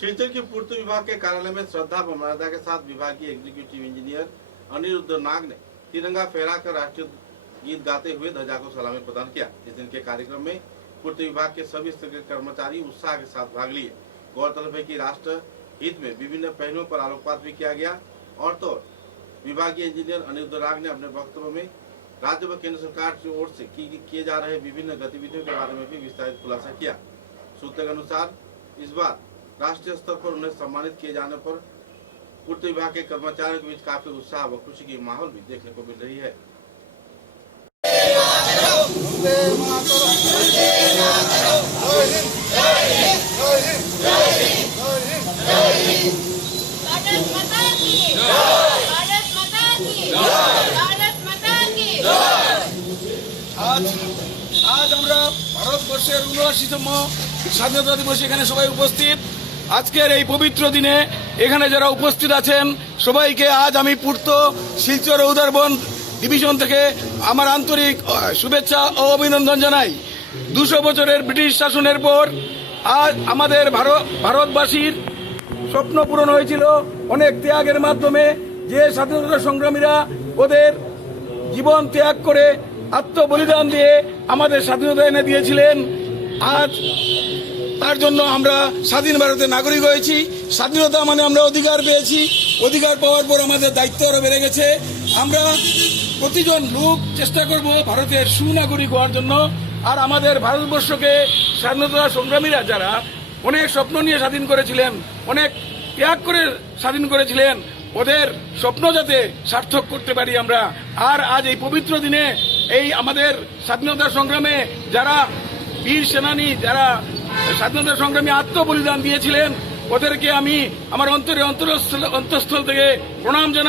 शिलचर की पूर्त विभाग के कार्यालय में श्रद्धा व मर्यादा के साथ विभागीय एग्जीक्यूटिव इंजीनियर अनिरुद्ध नाग ने तिरंगा फहराकर राष्ट्रीय गीत गाते हुए ध्वजा को सलामी प्रदान किया। इस दिन के कार्यक्रम में पूर्त विभाग के सभी स्तर के कर्मचारी उत्साह के साथ भाग लिए। गौरतलब है कि राष्ट्र हित में विभिन्न पहलुओं पर आलोकपात भी किया गया और तो विभागीय इंजीनियर अनिरुद्ध नाग ने अपने वक्तव्य में राज्य व केंद्र सरकार की ओर से किए जा रहे विभिन्न गतिविधियों के बारे में भी विस्तारित खुलासा किया। सूत्रों के अनुसार इस बार राष्ट्रीय स्तर पर उन्हें सम्मानित किए जाने पर पूर्त विभाग के कर्मचारियों के बीच काफी उत्साह व खुशी की माहौल भी देखने को मिल रही है। आज আমরা ভারতবর্ষের ৭৯তম স্বাধীনতা দিবসে এখানে সবাই উপস্থিত। আজকের এই পবিত্র দিনে এখানে যারা উপস্থিত আছেন সবাইকে আজ আমি পূর্ত শিলচর উদারবন ডিভিশন থেকে আমার আন্তরিক শুভেচ্ছা ও অভিনন্দন জানাই। ২০০ বছরের ব্রিটিশ শাসনের পর আজ আমাদের ভারতবাসীর স্বপ্ন পূরণ হয়েছিল অনেক ত্যাগের মাধ্যমে। যে স্বাধীনতা সংগ্রামীরা ওদের জীবন ত্যাগ করে আত্মবলিদান দিয়ে আমাদের স্বাধীনতা এনে দিয়েছিলেন, আজ তার জন্য আমরা স্বাধীন ভারতের নাগরিক হয়েছি। স্বাধীনতা মানে আমরা অধিকার পেয়েছি। অধিকার পাওয়ার পর আমাদের দায়িত্ব আরো বেড়ে গেছে। আমরা প্রতিজন লোক চেষ্টা করব ভারতের সুনাগরিক হওয়ার জন্য। আর আমাদের ভারতবর্ষকে স্বাধীনতা সংগ্রামীরা যারা অনেক স্বপ্ন নিয়ে স্বাধীন করেছিলেন, অনেক ত্যাগ করে স্বাধীন করেছিলেন, ওদের স্বপ্ন যাতে সার্থক করতে পারি আমরা। আর আজ এই পবিত্র দিনে এই আমাদের স্বাধীনতা সংগ্রামে যারা বীর সেনানী, যারা স্বাধীনতা সংগ্রামী আত্মবলিদান দিয়েছিলেন, ওদেরকে আমি আমার অন্তঃস্থল থেকে প্রণাম জানাই।